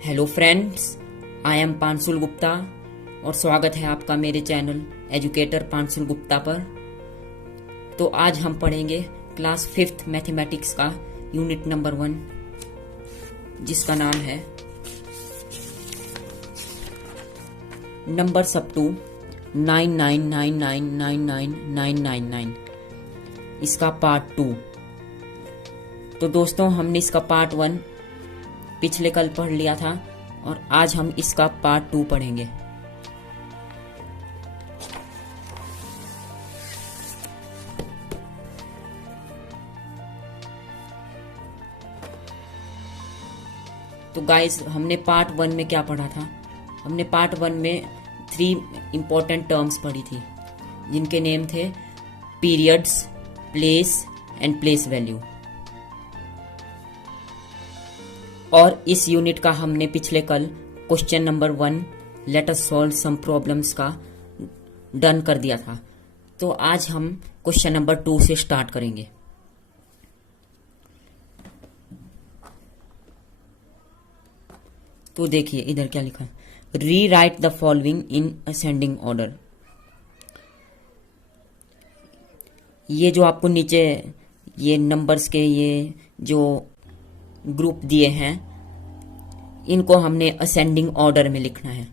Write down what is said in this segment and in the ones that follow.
Hello friends, I am Panshul Gupta और स्वागत है आपका मेरे चैनल एजुकेटर पांशुल गुप्ता पर। तो आज हम पढ़ेंगे क्लास 5th मैथमेटिक्स का यूनिट नंबर 1, जिसका नाम है नंबर सब टू 9999999999। इसका पार्ट 2। तो दोस्तों, हमने इसका पार्ट 1 पिछले कल पढ़ लिया था और आज हम इसका पार्ट 2 पढ़ेंगे। तो गाइस, हमने पार्ट 1 में क्या पढ़ा था? हमने पार्ट 1 में 3 इंपॉर्टेंट टर्म्स पढ़ी थी, जिनके नेम थे periods, place and place value. और इस यूनिट का हमने पिछले कल question number 1 let us solve some problems का डन कर दिया था। तो आज हम क्वेश्चन नंबर 2 से स्टार्ट करेंगे। तो देखिए इधर क्या लिखा है, री right the following in ascending order. ये जो आपको नीचे ये नंबर्स के ये जो ग्रुप दिए हैं, इनको हमने असेंडिंग ऑर्डर में लिखना है।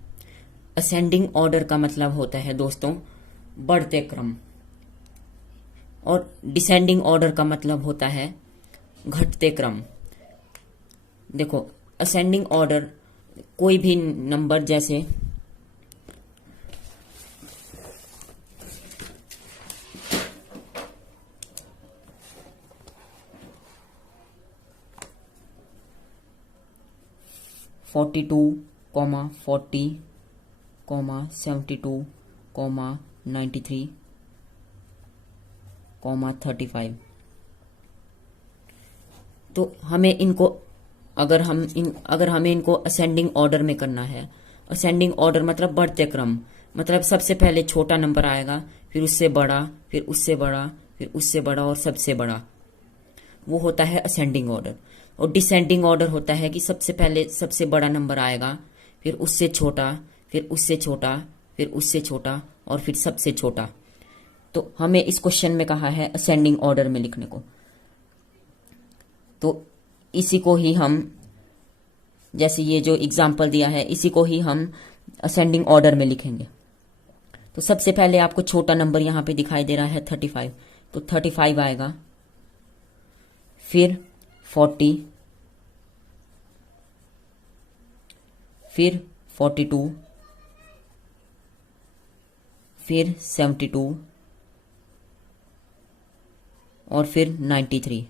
असेंडिंग ऑर्डर का मतलब होता है दोस्तों बढ़ते क्रम, और डिसेंडिंग ऑर्डर का मतलब होता है घटते क्रम। देखो, असेंडिंग ऑर्डर कोई भी नंबर जैसे 42, 40, 72, 93, 35। तो हमें इनको अगर हमें इनको असेंडिंग ऑर्डर में करना है। असेंडिंग ऑर्डर मतलब बढ़ते क्रम, मतलब सबसे पहले छोटा नंबर आएगा, फिर उससे बड़ा, फिर उससे बड़ा, फिर उससे बड़ा और सबसे बड़ा। वो होता है असेंडिंग ऑर्डर। और डिसेंडिंग ऑर्डर होता है कि सबसे पहले सबसे बड़ा नंबर आएगा, फिर उससे छोटा, फिर उससे छोटा, फिर उससे छोटा और फिर सबसे छोटा। तो हमें इस क्वेश्चन में कहा है असेंडिंग ऑर्डर में लिखने को। तो इसी को ही हम, जैसे ये जो एग्जाम्पल दिया है, इसी को ही हम असेंडिंग ऑर्डर में लिखेंगे। तो सबसे पहले आपको छोटा नंबर यहाँ पे दिखाई दे रहा है 35, तो 35 आएगा, फिर 40, फिर 42, फिर 72 और फिर 93।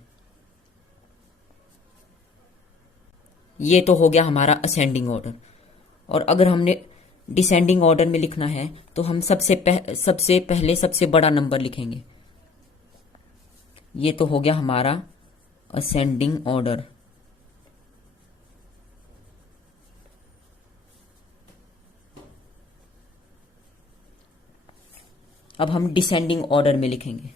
ये तो हो गया हमारा असेंडिंग ऑर्डर। और अगर हमने डिसेंडिंग ऑर्डर में लिखना है तो हम सबसे पहले सबसे बड़ा नंबर लिखेंगे। ये तो हो गया हमारा असेंडिंग ऑर्डर। अब हम डिसेंडिंग ऑर्डर में लिखेंगे।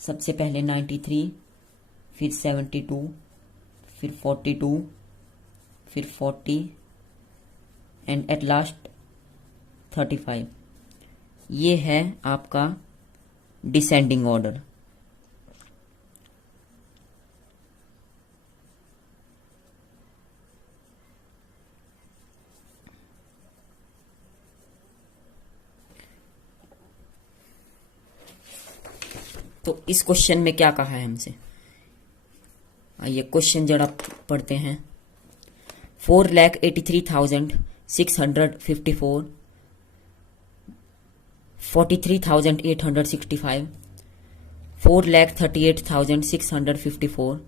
सबसे पहले 93, फिर 72, फिर 42, फिर 40 एंड एट लास्ट 35। ये है आपका डिसेंडिंग ऑर्डर। तो इस क्वेश्चन में क्या कहा है हमसे, आइए क्वेश्चन जरा पढ़ते हैं। 4,83,654, 43,865, 4,38,654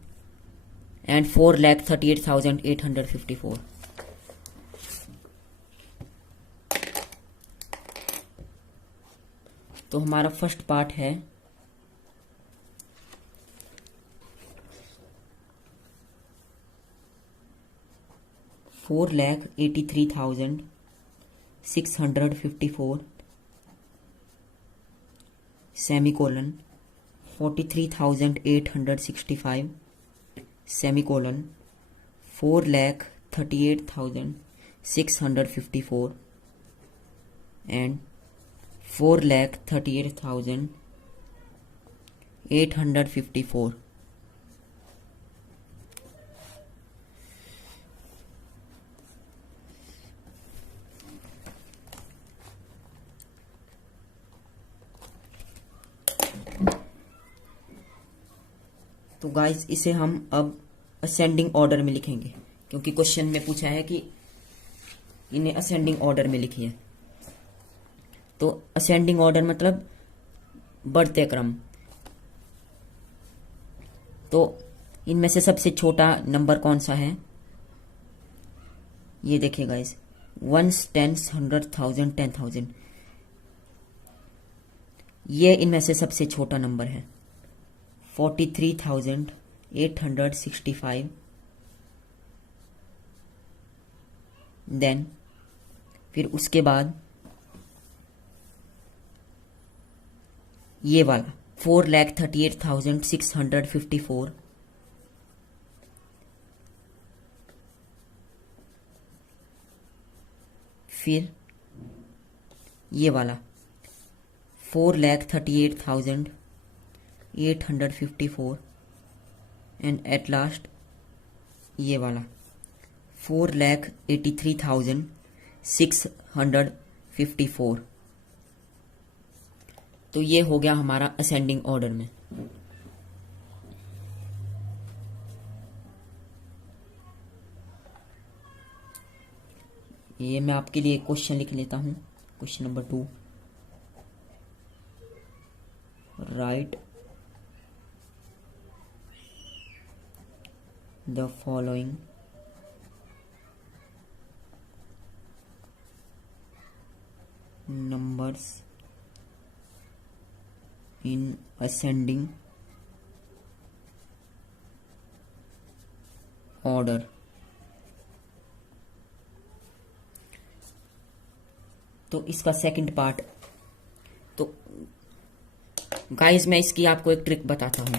एंड 4,38,854। तो हमारा फर्स्ट पार्ट है 4,83,654 सेमीकोलन 43,865 सेमीकोलन 4,38,654 and 4,38,854. तो गाइस इसे हम अब असेंडिंग ऑर्डर में लिखेंगे, क्योंकि क्वेश्चन में पूछा है कि इन्हें असेंडिंग ऑर्डर में लिखिए। तो असेंडिंग ऑर्डर मतलब बढ़ते क्रम। तो इनमें से सबसे छोटा नंबर कौन सा है? ये देखिए गाइस, 1, 10, 100,000, 10,000, ये इनमें से सबसे छोटा नंबर है। 43,865, देन फिर उसके बाद ये वाला 4,38,654, फिर ये वाला 4,38,854 एंड एट लास्ट ये वाला 4,83,654। तो ये हो गया हमारा असेंडिंग ऑर्डर में। ये मैं आपके लिए क्वेश्चन लिख लेता हूं। Question number 2, right the following numbers in ascending order। तो इसका सेकंड पार्ट, तो गाइस मैं इसकी आपको एक ट्रिक बताता हूं।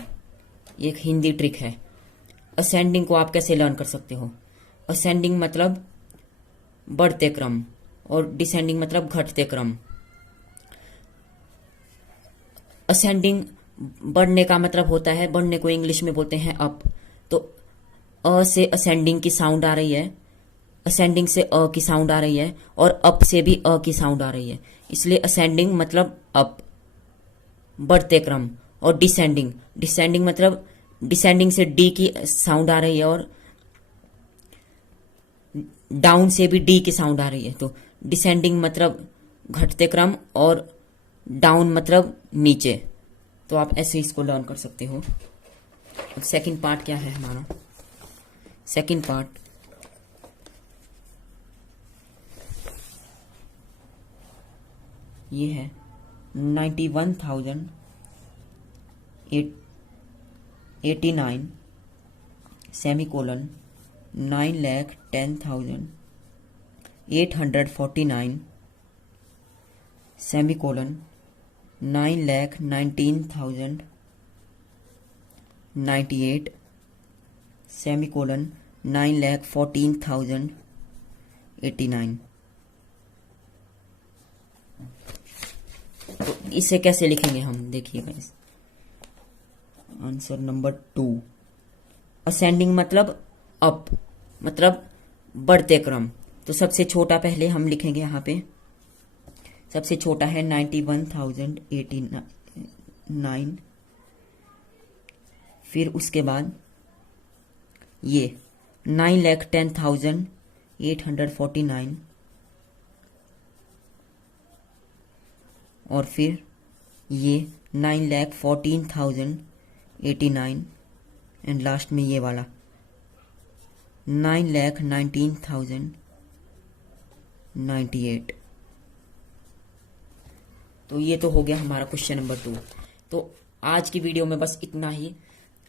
एक हिंदी ट्रिक है। असेंडिंग को आप कैसे लर्न कर सकते हो? असेंडिंग मतलब बढ़ते क्रम और डिसेंडिंग मतलब घटते क्रम। असेंडिंग बढ़ने का मतलब होता है, बढ़ने को इंग्लिश में बोलते हैं अप। तो अ से असेंडिंग की साउंड आ रही है, असेंडिंग से अ की साउंड आ रही है, और अप से भी अ की साउंड आ रही है, इसलिए असेंडिंग मतलब अप, बढ़ते क्रम। और डिसेंडिंग मतलब डिसेंडिंग से डी की साउंड आ रही है, और डाउन से भी डी की साउंड आ रही है। तो डिसेंडिंग मतलब घटते क्रम और डाउन मतलब नीचे। तो आप ऐसे इसको लर्न कर सकते हो। सेकंड पार्ट क्या है हमारा? सेकंड पार्ट ये है 91,089 सेमीकोलन 9,10,849 सेमीकोलन 9,19,098 सेमीकोलन 9,14,089। तो इसे कैसे लिखेंगे हम? देखिएगा इस आंसर नंबर 2। असेंडिंग मतलब अप, मतलब बढ़ते क्रम। तो सबसे छोटा पहले हम लिखेंगे यहाँ पे। सबसे छोटा है 91,089, फिर उसके बाद ये 9,10,849, और फिर ये 9,14,089 एंड लास्ट में ये वाला 9,19,098। तो ये तो हो गया हमारा क्वेश्चन नंबर 2। तो आज की वीडियो में बस इतना ही।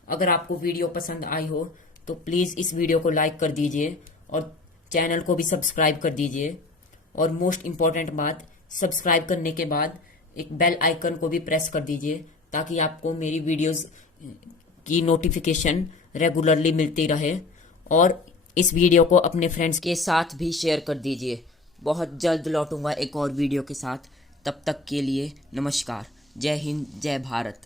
अगर आपको वीडियो पसंद आई हो तो प्लीज़ इस वीडियो को लाइक कर दीजिए और चैनल को भी सब्सक्राइब कर दीजिए। और मोस्ट इम्पॉर्टेंट बात, सब्सक्राइब करने के बाद एक बेल आइकन को भी प्रेस कर दीजिए, ताकि आपको मेरी वीडियोस की नोटिफिकेशन रेगुलरली मिलती रहे। और इस वीडियो को अपने फ्रेंड्स के साथ भी शेयर कर दीजिए। बहुत जल्द लौटूंगा एक और वीडियो के साथ। तब तक के लिए नमस्कार। जय हिंद, जय भारत।